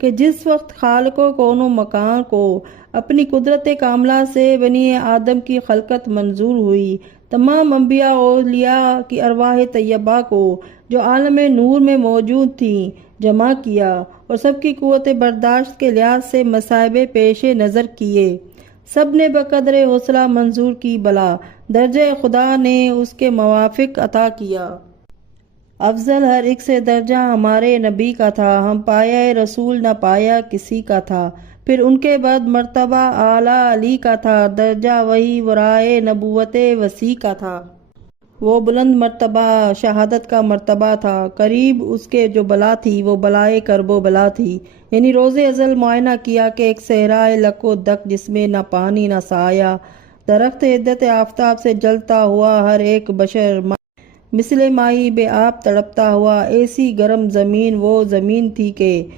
कि जिस वक्त खालिको कौनो मकान को अपनी कुदरत कामला से बनी आदम की खलकत मंजूर हुई, तमाम अम्बिया औलिया की अरवाह तैयबा को जो आलम नूर में मौजूद थी जमा किया और सबकी कुव्वत बर्दाश्त के लिहाज से मसाइब पेश नज़र किए। सब ने बकदर हौसला मंजूर की बला, दर्जे खुदा ने उसके मवाफिक अता किया। अफजल हर एक से दर्जा हमारे नबी का था, हम पाया रसूल न पाया किसी का था। फिर उनके बाद मर्तबा आला अली का था, दर्जा वही वराए नबूवते वसी का था। वो बुलंद मर्तबा शहादत का मर्तबा था, करीब उसके जो बला थी वो बलाए करबो बला थी। यानी रोज़े अजल मुआयना किया कि एक सहराए लको दक जिसमें न पानी न साया, दरख्त हिद्दत आफ्ताब से जलता हुआ हर एक बशर मिसले माही बे आप तड़पता हुआ। ऐसी गर्म ज़मीन वो ज़मीन थी कि